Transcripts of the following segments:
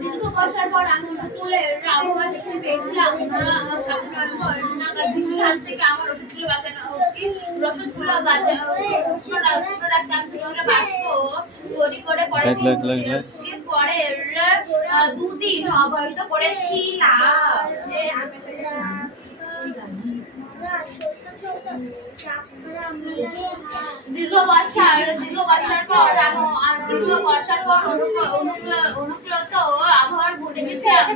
দীর্ঘ বর্ষার পর আমি অনুকূলের আবহাওয়া দেখতে পেয়েছিলাম। 7 নভেম্বর নাগাদ বৃষ্টির হাত থেকে আমার ওষুধগুলো বাঁচানো রসদগুলো রাখতে আমি ছোট করে বাক্স তৈরি করে পরের 2 দিন অবহিত করেছিলাম। দীর্ঘ বর্ষার পর অনুকূলত আবহাওয়ার বলে গেছিলাম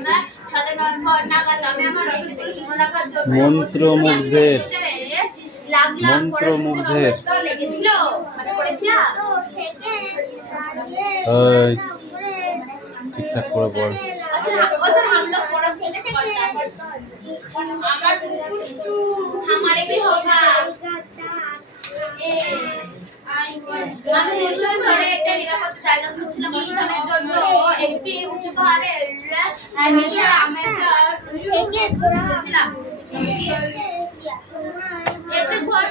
7 নভেম্বর নাগাদ আমি আমার রসদগুলো শুকনো রাখার জন্য মন্ত্রমুগ্ধের লেগেছিল মানে করেছিলাম। ঠিকঠাক করে পড়। हमारे भी होगा। আমি নিশ্চয় ধরে একটা নিরাপদ জায়গা খুঁজছিলাম অনুষ্ঠানের জন্য। একটি উঁচু পাহাড়ের নিচে আমি একটা খুঁজছিলাম। একটি গুহার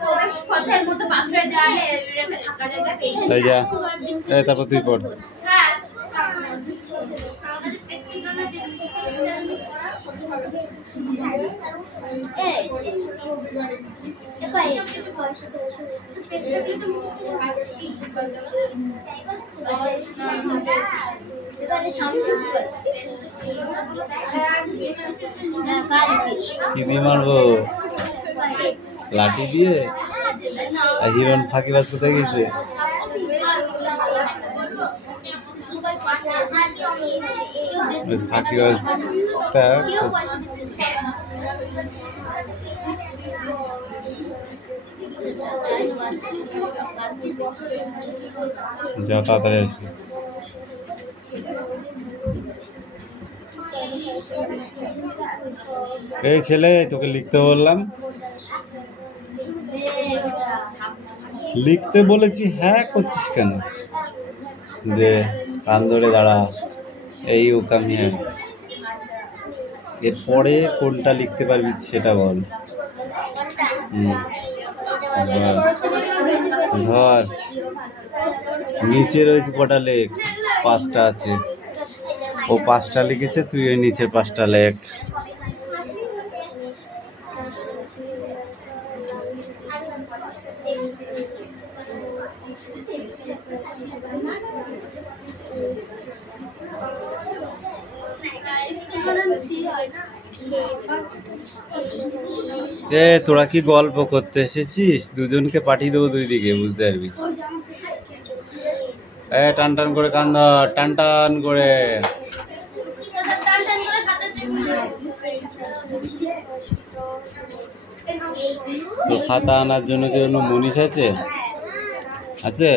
প্রবেশ পথের মতো পাথরের দেয়ালে একটা ফাঁকা জায়গা পেয়েছি। তারপর তুই পড়। হ্যাঁ কি দিয়ে মারবো? লাঠি দিয়ে? আর হিরণ ফাঁকিবাজ কোথায় গেছে? ফাঁকিবাজটা যাও তাড়াতাড়ি আসবে। এই ছেলে, তোকে লিখতে বললাম, লিখতে বলেছি, হ্যাঁ করছিস কেন? দে কান ধরে দাঁড়া। এই ওকামি হ্যাঁ, এরপরে কোনটা লিখতে পারবি সেটা বল। ধর, নিচে রয়েছে কটা লেখ? 5টা আছে। ও 5টা লিখেছে, তুই ওই নিচের 5টা লেখ। তোরা কি গল্প করতে এসেছিস? দুজনকে পাঠিয়ে দেবো 2 দিকে, বুঝতে পারবি। টান টান করে কান ধর, টান টান করে। তোর খাতা আনার জন্য কি কোনো মনীষ আছে? আছে?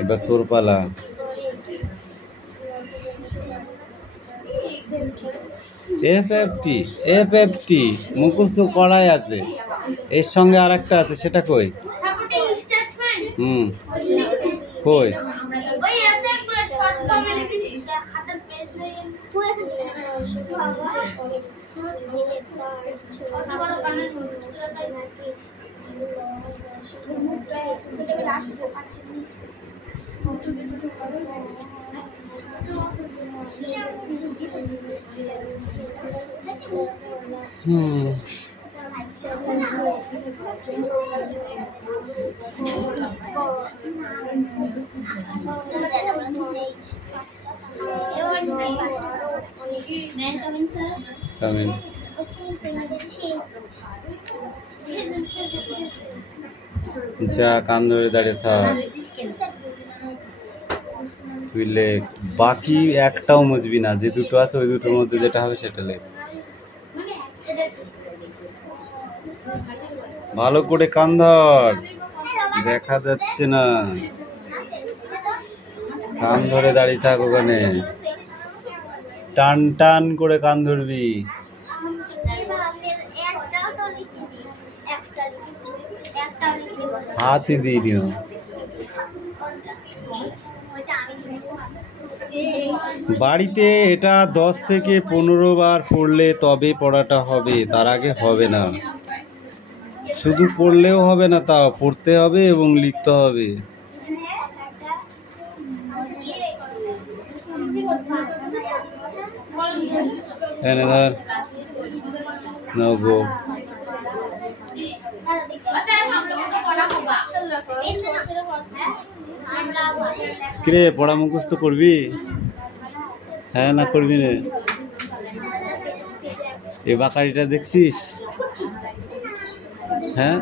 এবার তোর পালা। এফএফটি মুখস্থ করাই আছে, এর সঙ্গে আর একটা আছে, সেটা কই? কই? যা কান ধরে দাঁড়িয়ে থাক, তুই লেখ। বাকি একটাও মুছবি না, যে 2টো আছে ওই 2টোর মধ্যে যেটা হবে সেটা লেখ। ভালো করে কান ধর, দেখা যাচ্ছে না। কান ধরে দাঁড়িয়ে থাক ওখানে, টান টান করে কান ধরবি। হাতই দিয়ে দিও। বাড়িতে এটা 10 থেকে 15 বার পড়লে তবে পড়াটা হবে, তার আগে হবে না। শুধু পড়লেও হবে না, তা পড়তে হবে এবং লিখতে হবে। এনে ধর নাও গো। কিরে পড়া মুখস্থ করবি? হ্যাঁ না করবি না? এ বাকারিটা দেখছিস? হ্যাঁ,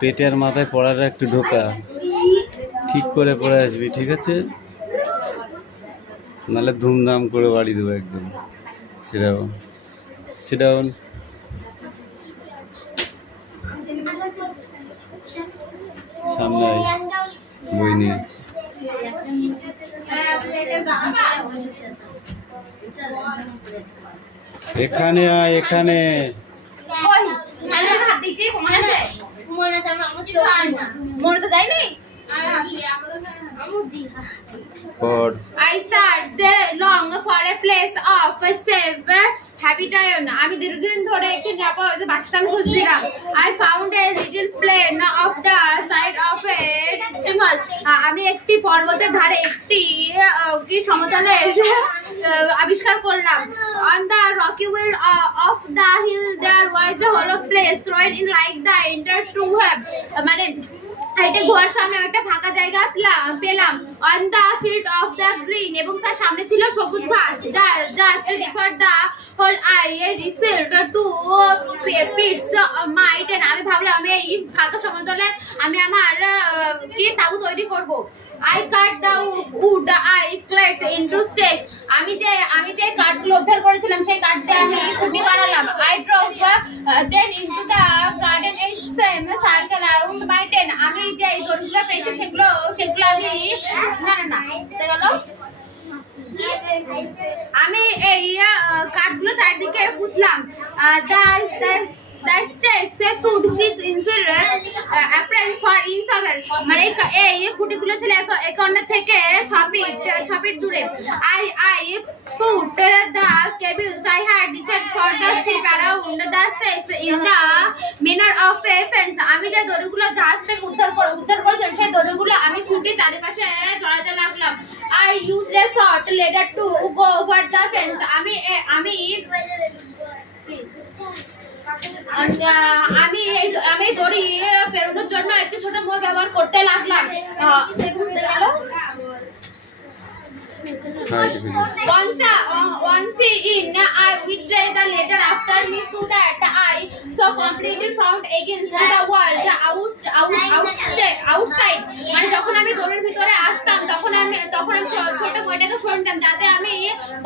পেটের মাথায় পড়াটা একটু ঢোকা, ঠিক করে পড়ে আসবি, ঠিক আছে? নাহলে ধুমধাম করে বাড়ি দেবো একদম। সিডাউন সিডাউন। সামনে আয় বই নিয়ে। এখানে আয়, এখানে। I searched long for a place of safe habitation. আমি দীর্ঘদিন ধরে একটি নিরাপদ বাসস্থান খুঁজছিলাম। I found a little plain of the side of a distant hall. আমি একটি পর্বতের ধারে একটি সমতলের আবিষ্কার করলাম। On the rocky wall of the hill there was a hollow place right in like the enter to have মানে এটা ঘোড়ার সামনে একটা ফাঁকা জায়গা পেলাম। On the field of the green এবং তার সামনে ছিল সবুজ ঘাস। Just before the hole I resolved to pitch my tent. আমি ভাবলাম আমি এই ফাঁকা সমতলে আমি আমার কি তাঁবু তৈরি করব। I cut the wood I clapped into stakes. আমি যে কাঠগুলো উদ্ধার করেছিলাম সেই কাঠ দিয়ে আমি খুঁটি বানালাম। I drove then into the garden a circle around my tent. আমি যে দড়িগুলো পেয়েছি সেগুলো আমি আমি এই কাঠগুলো চারদিকে পুঁতলাম। The stakes should sit inside apparent for each other. মানে এই খুঁটিগুলো ছিল এক অন্য থেকে 6 ফিট দূরে। I put the cables I had decided for the ship around the stakes in the manner of a fence. আমি যে দড়িগুলো জাহাজ থেকে উদ্ধার করেছিলাম সেই দড়িগুলো আমি খুঁটি চারিপাশে জড়াতে লাগলাম। I used a short ladder to go over the fence. আমি দড়ি পেরোনোর জন্য একটি ছোট মই ব্যবহার করতে লাগলাম। Once in, I withdrew the letter after me so that I so completely found against the wall outside. মানে যখন আমি দড়ির ভিতরে আসতাম তখন আমি ছোট বইটাকে সরাতাম যাতে আমি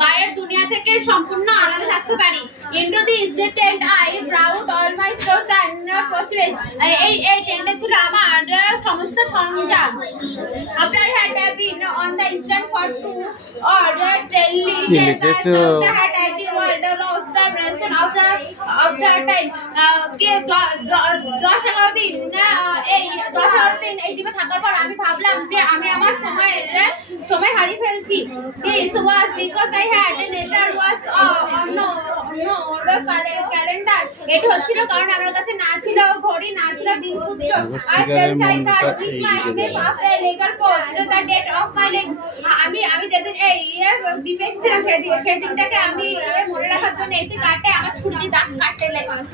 বাইরের দুনিয়া থেকে সম্পূর্ণ আলাদা থাকতে পারি। Into this tent I brought all my stores and provisions. এই টেন্টে ছিল আমার সমস্ত সরঞ্জাম। After I had been on the island for 2 or 3 days, I had the world lost the impression of the time. 10-11 দিন এই দ্বীপে থাকার পর আমি ভাবলাম যে আমি আমার সময় হারিয়ে ফেলছি। This was because I had neither was no calendar. এটি হচ্ছিল কারণ আমার কাছে না ছিল ঘড়ি, না ছিল দিনসূত্র। I felt I got with my name of a legal post the date of my life. আমি যেদিন এই দ্বীপে ছিলাম সেই দিনটাকে আমি মনে রাখার জন্য একটি কাটে আমার ছুরি দিয়ে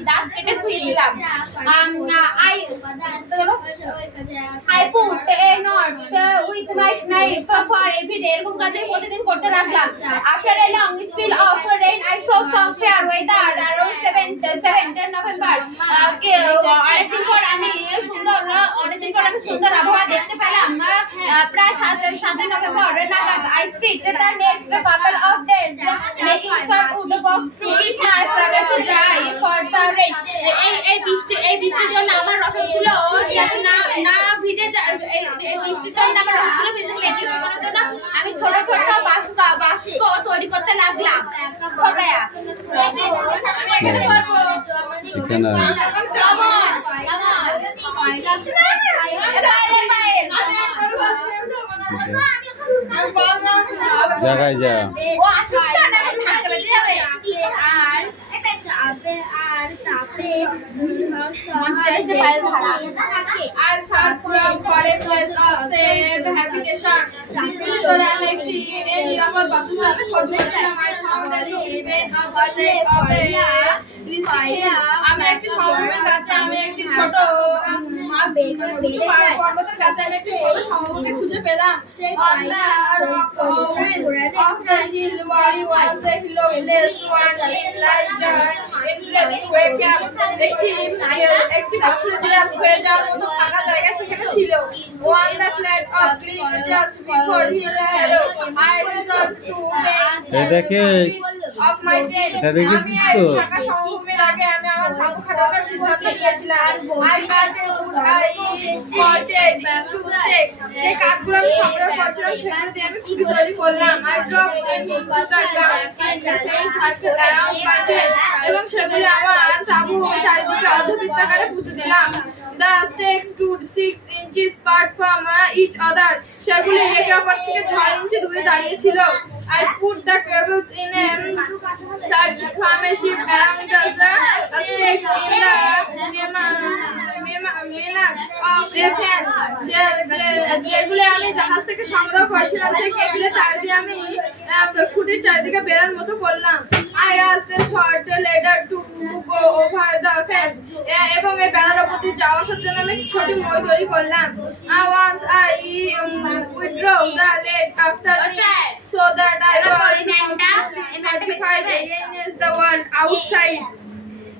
দাঁত কেটে ধুয়ে দিলাম। I put a knot with my knife for every day. এরকম কাজ আমি প্রতিদিন করতে লাগলাম। After a long spell of rain, I saw some fair weather around 7th November. অনেকদিন পর আমি সুন্দর আবহাওয়া দেখতে পেলাম। প্রায় 7 নভেম্বর নাগাদ। I spent the next couple of days making for wood box to keep my privacy dry for the rain. এই বৃষ্টির জন্য আমার রসদগুলো না ভিজে এই বৃষ্টির জন্য আমার রসদগুলো ভিজে মেঘে শুকানোর জন্য আমি ছোট বাস্ক তৈরি করতে লাগলাম। জায়গায় যা আর I searched for a place of safe habitation. ভিতরে আমি একটি নিরাপদ বাসস্থানের খোঁজ করছিলাম। I found a little bed of the sake of a recipient. আমি একটি সমভূমির কাছে আমি একটি ছোট পর্বতের কাছে আমি একটি ছোট সমভূমি খুঁজে পেলাম। On the rock of the hill where was a pillow place one in like the entrance to a camp. একটি পাথর দেওয়াল হয়ে যাওয়ার মতো ফাঁকা জায়গা সেখানে ছিল। On the flat of creek just before hill hello I resolved to make of my tent. আমি ফাঁকা সমভূমির আগে আমি আমার ধাপ খাটানোর সিদ্ধান্ত নিয়েছিলাম। I cut a wood I spotted to stake. যে কাঠগুলো আমি সংগ্রহ করেছিলাম সেগুলো দিয়ে আমি খুঁটি তৈরি করলাম। I dropped them into the ground and semi-circle around my tent. এবং সেগুলো আমার তাঁবু চারিদিকে অর্ধবৃত্তাকারে পুঁতে দিলাম। The stakes stood 6 inches apart from each other. সেগুলি একে অপর থেকে 6 ইঞ্চি দূরে দাঁড়িয়ে ছিল। I put the cables in a such formation around the stakes in the of a fence. যেগুলি আমি জাহাজ থেকে সংগ্রহ করেছিলাম সেই কেবলে তার দিয়ে আমি খুঁটির চারিদিকে বেড়ার মতো করলাম। I asked a short ladder to go over the fence. এবং এই বেড়ার উপর দিয়ে যাওয়া আসার জন্য আমি একটি ছোট মই তৈরি করলাম। Once I withdrew the leg after me so that I was certified against the world outside.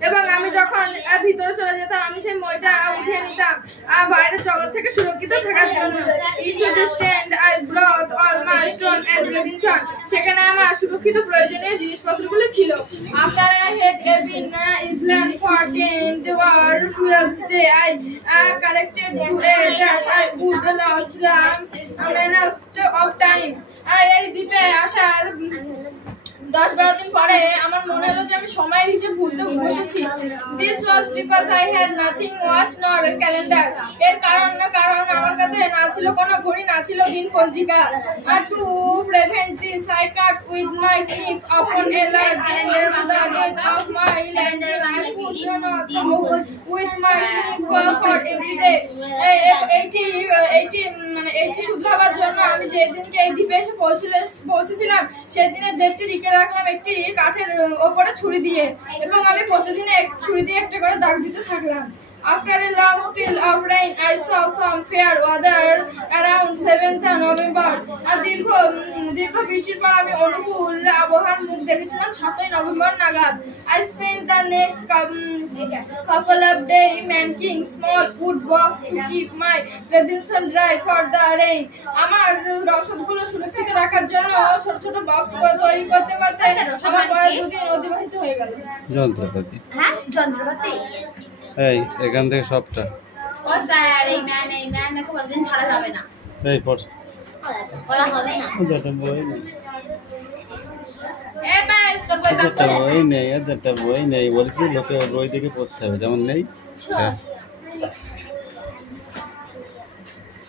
এবং আমি যখন ভিতরে চলে যেতাম আমি সেই মইটা উঠিয়ে নিতাম বাইরের জগৎ থেকে সুরক্ষিত থাকার জন্য। Into the stand I brought all my stone and provision. সেখানে আমার সুরক্ষিত প্রয়োজনীয় জিনিসপত্রগুলো ছিল। After I had been Island for 10 or 12 days I corrected to a that I would lost the menace of time. এই দ্বীপে আসার 10-12 দিন পরে আমার মনে হলো যে আমি সময়ের হিসেব ভুলতে বসেছি। This was because I had nothing watch nor a calendar. এর কারণ আমার কাছে না ছিল কোনো ঘড়ি না ছিল দিন পঞ্জিকা। To prevent this I cut with my teeth upon a large edge the date of my landing. I put on with my teeth for every day. এইটি শুধরাবার জন্য আমি যেদিনকে এই দ্বীপে এসে পৌঁছেছিলাম সেদিনের ডেটটি লিখে রাখলাম একটি কাঠের ওপরে ছুরি দিয়ে এবং আমি প্রতিদিন ছুরি দিয়ে একটা করে দাগ দিতে থাকলাম। After a long spell of rain, I saw some fair weather around 7th November. দীর্ঘ বৃষ্টির পর আমি অনুকূল আবহাওয়ার মুখ দেখেছিলাম 7ই নভেম্বর নাগাদ। I spent the next couple of days making small wood box to keep my provision dry for the rain. আমার রসদগুলো সুরক্ষিত রাখার জন্য ছোট ছোট বক্স তৈরি করতে করতে আমার পরে 2 দিন অতিবাহিত হয়ে গেল। যন্ত্রপাতি যন্ত্রপাতি এই এখান থেকে সবটা ও স্যার এই ম্যান নাকি বলদিন ছাড়া যাবে না। এই পড় পড়া হবে না। যেটা বই নেই এবার তোর বই যেটা বই নেই যেটা বই নেই বলছি লোকে বই দেখে পড়তে হবে যেমন নেই।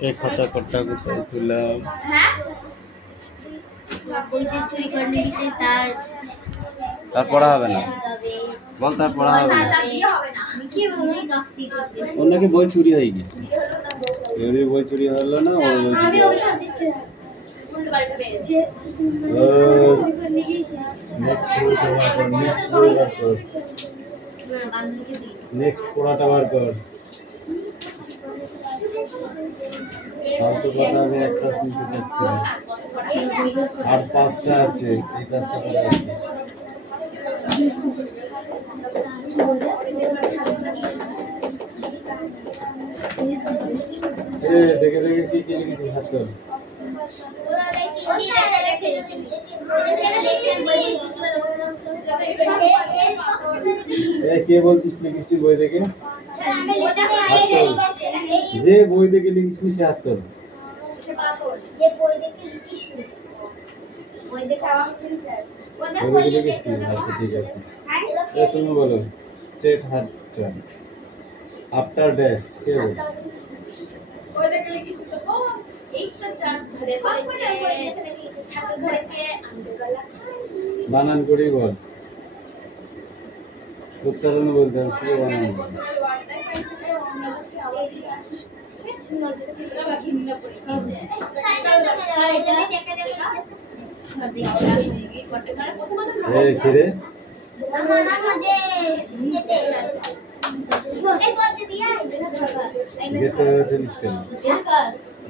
এই খাতা কটা কোথায় তুলাম? হ্যাঁ বইতে চুরি করে নিয়েছে তার পড়া হবে না বল তার পড়া হবে না ওর নাকি বই চুরি হয়ে গেছে। এর বই চুরি হলো না ওর বই চুরি নেক্সট পড়াটা বার কর। ফালতু কথা আমি একটা শুনতে চাচ্ছি না। আর 5টা আছে এই কাজটা করা আছে। দেখে দেখে কি কি লিখেছিস হাত কর। কে বলছিস লিখিস বই দেখে? যে বই দেখে লিখিস সে হাত কর। আচ্ছা ঠিক আছে তুমি বলো স্ট্রেট হাত টার্ন আফটার ড্যাশ কে বল ওই দেখে লিখিস তো এই তো চার ধরে পড়েছে ঠাকুর ঘরেতে আমডগলা বানান করেই বল উচ্চারণ বলতে হবে শুধু বানান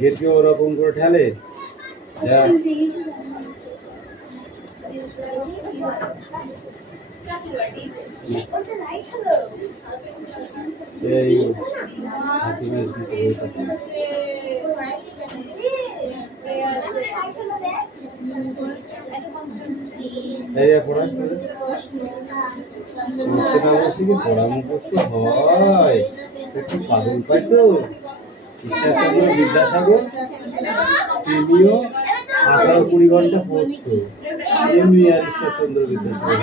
गेट के ओरকম করে ঠেলে যা এই এই পড়াস পড়া মুখস্থ হয় একটু পাগল পাইছো ঈশ্বরচন্দ্র বিদ্যাসাগর তিনিও 18-20 ঘন্টা পড়তো এমনি আর ঈশ্বরচন্দ্র বিদ্যাসাগর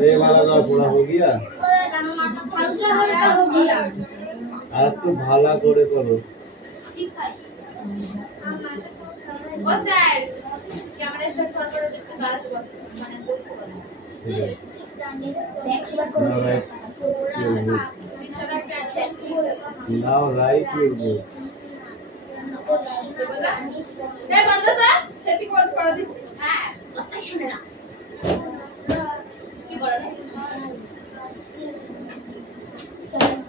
ये वाला का पूरा हो गया আর তো ভালো করে করো ঠিক আছে ও স্যার ক্যামেরা শট করে একটু দাঁড়াতে পারো মানে পোস্ট করো ঠিক আছে নাও রাইট করব এই বন্ধু স্যার সেটি পোস্ট করে দিই হ্যাঁ কথাই শুনে না কি বলো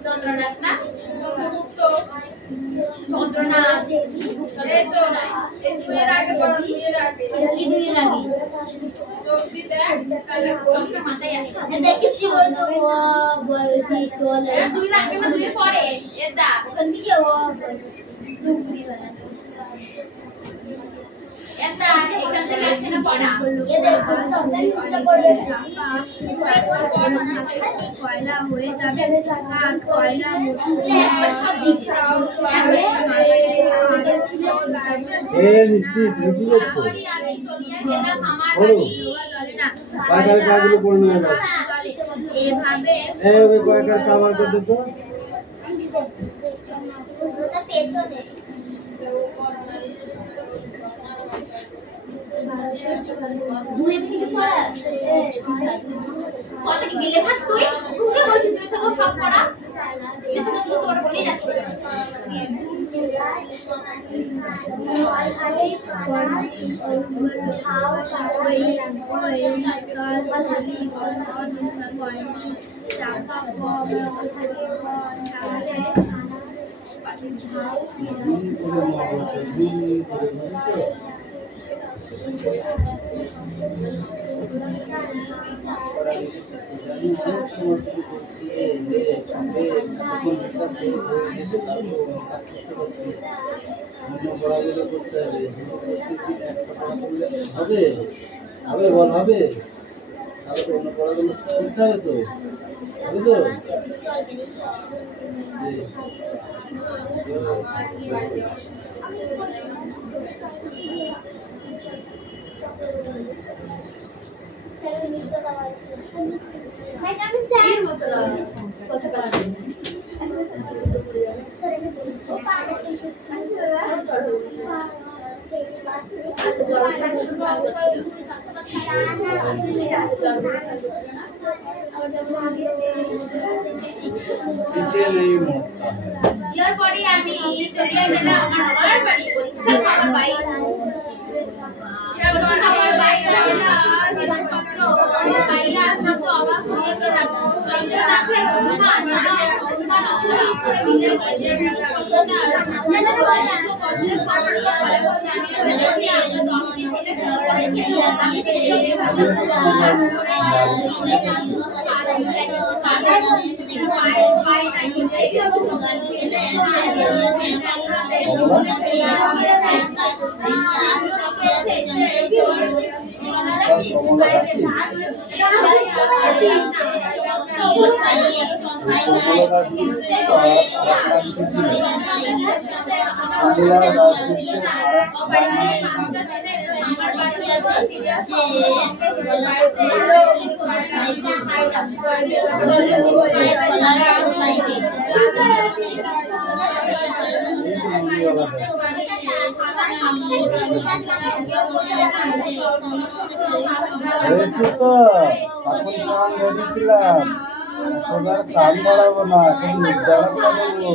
চন্দ্রনাথ না চন্দ্রগুপ্ত চন্দ্রনাথ এই তো এই দুইয়ের আগে বড় দুইয়ের আগে কি দুইয়ের আগে যোগ দিতে তাহলে চন্দ্র মাথায় আসে দেখেছি ওই তো বলছি চলে দুই আগে না দুইয়ের পরে এর দা ওখান থেকে ও দুপুরি বানা এটা এখান থেকে একটা পড়া এ দেখো তরকারি কোনটা পড়ে চাপা কয়লা হয়ে যাবে আর কয়লা এ মিষ্টি তুমি কি করছো আমি চলিয়া গেলাম আমার বাড়ি চলে না পাগল পাগল পড়ে না এভাবে এই কয়েকটা কভার করে দাও ওটা পেছনে দুই থেকে পড়া কত কি লেখাস তুই তোকে বলছি দুই থেকে সব পড়া এটা তো তোর বলেই যাচ্ছে হবে হবে বল হবে তাহলে তো অন্য পড়াগুলো করতে হবে তো হবে তো पीछे नहीं मुड़ता यार बड़ी আমি চলে গেলাম আমার বাড়ি পরীক্ষা আমার ভাই यार আমার ভাই না জিনিসপত্র ভাইরা তো অবাক হয়ে গেলাম চলে রাখলে অনুমান ছিল পরে মিলে গিয়ে জানো বলা কষ্টের খবর বলে জানিয়ে যে দমটি ছেলে পরে গিয়ে আমি ছেলে আমার বাড়ি আছে হয়েছে তো এখন কান ধরেছিলাম তোমার কান বাড়াবো না এখন নির্ধারণটা বলবো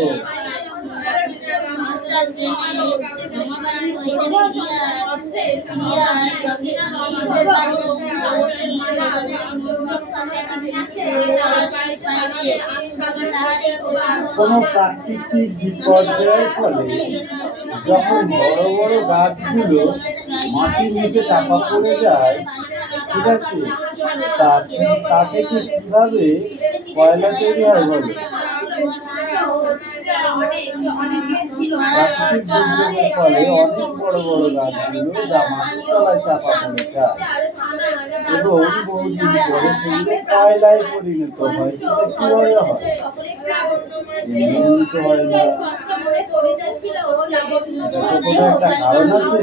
কোনো প্রাকৃতিক বিপর্যয়ের ফলে যখন বড় বড় গাছগুলো মাটির নিচে চাপা পড়ে যায়, ঠিক আছে, তা থেকে কিভাবে কয়লা তৈরি হয় বলে? প্রাকৃতিক দুর্যোগের ফলে অনেক বড় বড় গাছগুলো মাটির তলায় চাপা পড়ে যায় এবং বহুদিন পরে সেগুলো কয়লায় পরিণত হয়। সেটা কিভাবে হয়? এমনিতে হয় না, কোনো একটা কারণ আছে।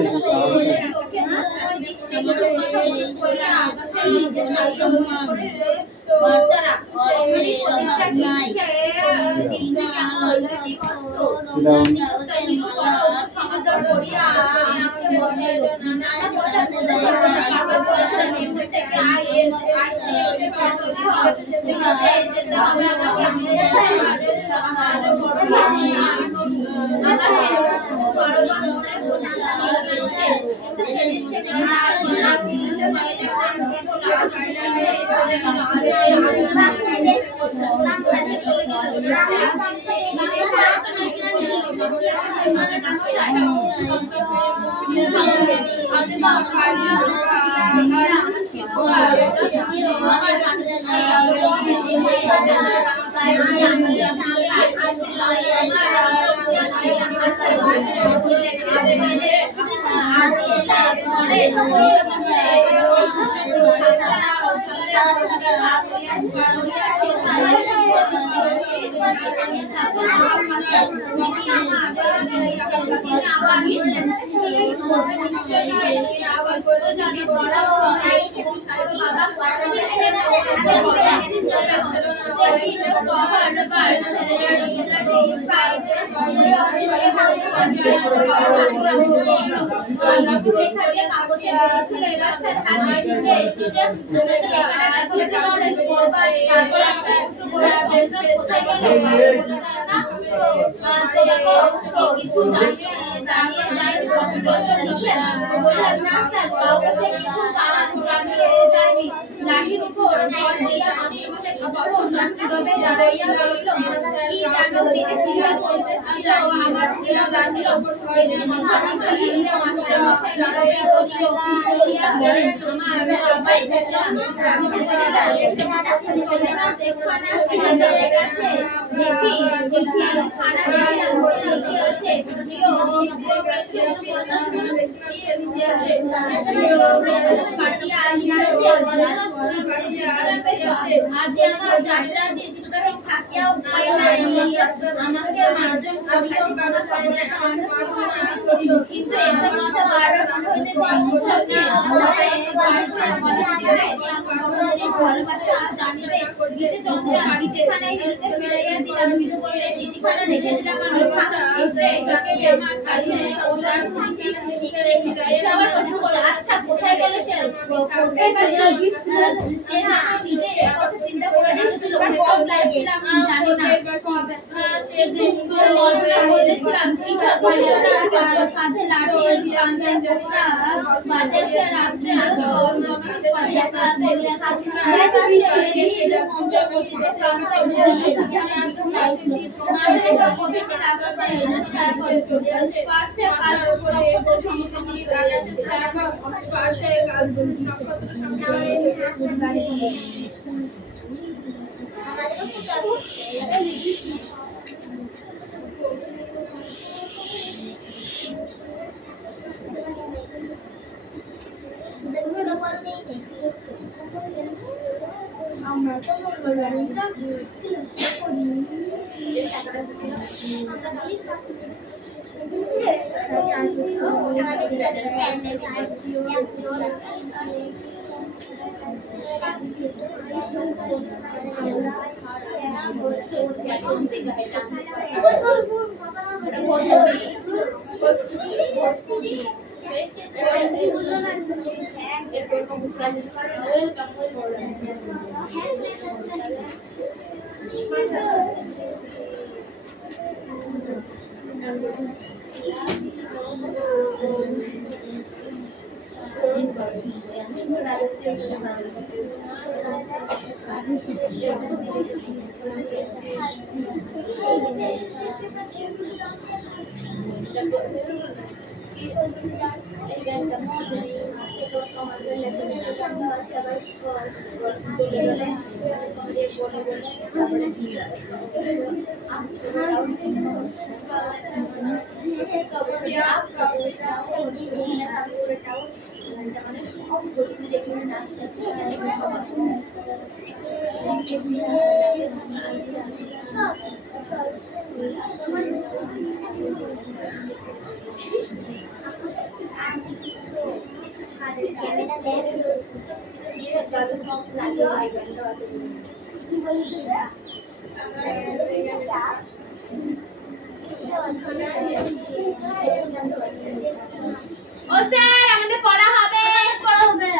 ও স্যার আমাদের পড়া হবে পড়া হবে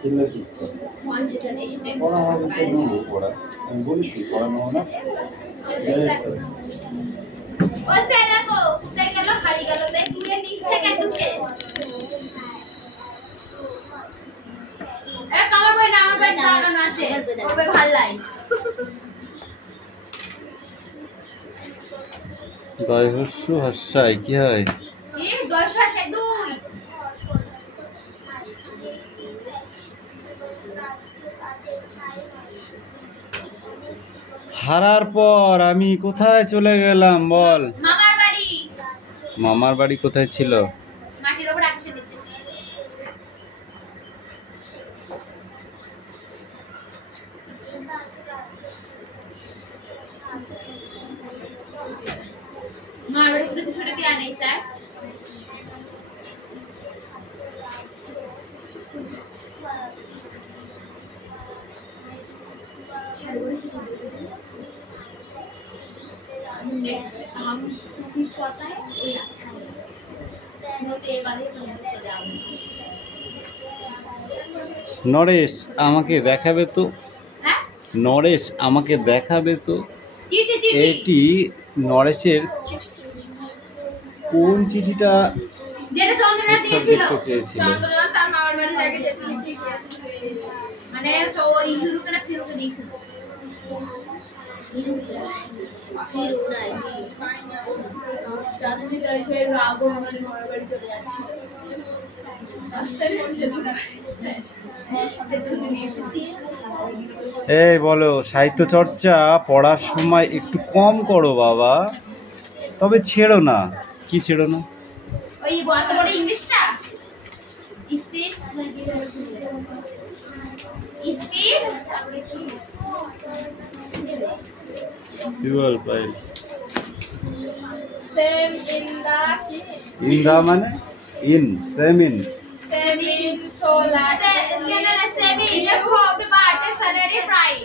তো নেবো পড়া, আমি বলেছি পড়ানো না। ও স্যার দেখো কোথায় গেল, হারিয়ে গেল। তাই দুইয়ের নিচ থেকে ঢুকে আমার বই না, আমার বই লাগানো আছে, ওর বই ভালো লাগে। দয় হস্য হস্যায় কি হয়? কি 10 আসে 2 হারার পর আমি কোথায় চলে গেলাম বল? মামার বাড়ি। মামার বাড়ি কোথায় ছিল? মাটির উপর আকাশের নিচে। মামার বাড়ি শুধু ছোট দিয়ে আনাই স্যার। নরেশ আমাকে দেখাবে তো, নরেশ আমাকে দেখাবে তো। এটি নরেশের কোন চিঠিটা যেটা চন্দ্রনাথ দিয়েছিল, দেখতে চেয়েছিল? চন্দ্রনাথ তার মামার বাড়ি থেকে যেটা লিখে মানে ওই হিরুকে ফিরুকে দিয়েছিল। এই বলো, সাহিত্য চর্চা পড়ার সময় একটু কম করো বাবা, তবে ছেড়ো না। কি ছেড়ো না? ওই বলতে বড় ইংলিশটা স্পেস স্পেস তারপরে কি তুই বল পাইল। সেম ইন দা কি ইন দা মানে in, same in, same in solar general same in formed by the salary price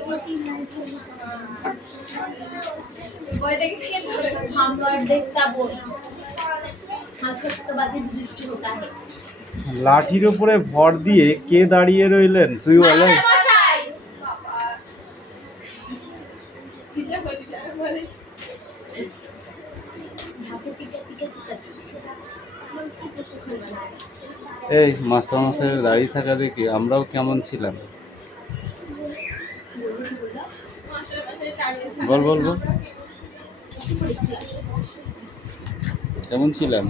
বই দেখে কি ধরে हम कर देखता বই সংস্কৃতবাদী দৃষ্টি होता है। লাঠির উপরে ভর দিয়ে কে দাঁড়িয়ে রইলেন? তুই বল। এই মাস্টার মশাইয়ের দাঁড়িয়ে থাকা দেখে আমরাও কেমন ছিলাম? বল বল বল, কেমন ছিলাম?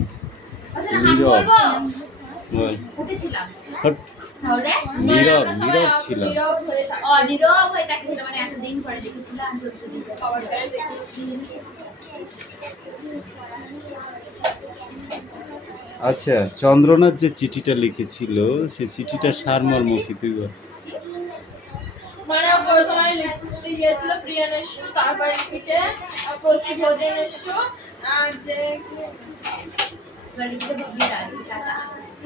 নীরব বল। উঠেছিলাম হট, তাহলে নীরব নীরব ছিলাম। নীরব হয়ে তাকিয়েছিল মানে এতদিন পরে দেখেছিলাম আচ্ছা, চন্দ্রনাথ যে চিঠিটা লিখেছিল সে চিঠিটা সারমর্ম কি তুই বল? মানে প্রথমে লিখতে গিয়েছিল প্রিয়ানেশু, তারপরে লিখেছে প্রতিভোজনেশু, আর যে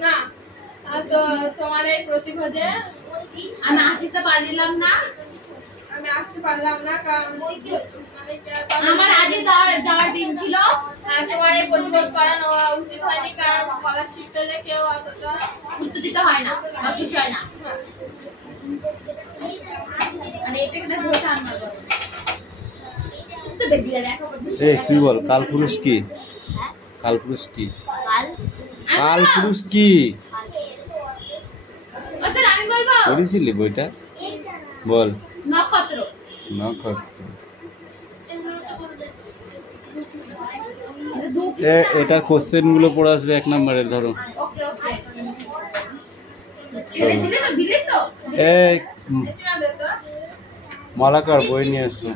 না তো তোমার এই প্রতিভোজে আমি আসতে পারলাম না, আমি আসতে পারলাম না কারণ মানে আমার আজই যাওয়ার দিন ছিল। তোমার এই প্রতিভোজ করানো উচিত হয়নি কারণ স্কলারশিপ পেলে কেউ অতটা উত্তেজিত হয় না বা খুশি হয় না। মানে এটা একটা ভোট আমার বলে তো বেশি লাগে এখন। তুই বল কালপুরুষ কি? কালপুরুষ কি? কালপুরুষ কি স্যার আমি বলবো পড়েছিলি বইটা? বল। নক্ষত্র। নক্ষত্র। এটার কোশ্চেন গুলো পড়ে আসবে 1 নম্বরের, ধরো। ওকে ওকে দিলে তো এই মালাকার বই নিয়ে এসো।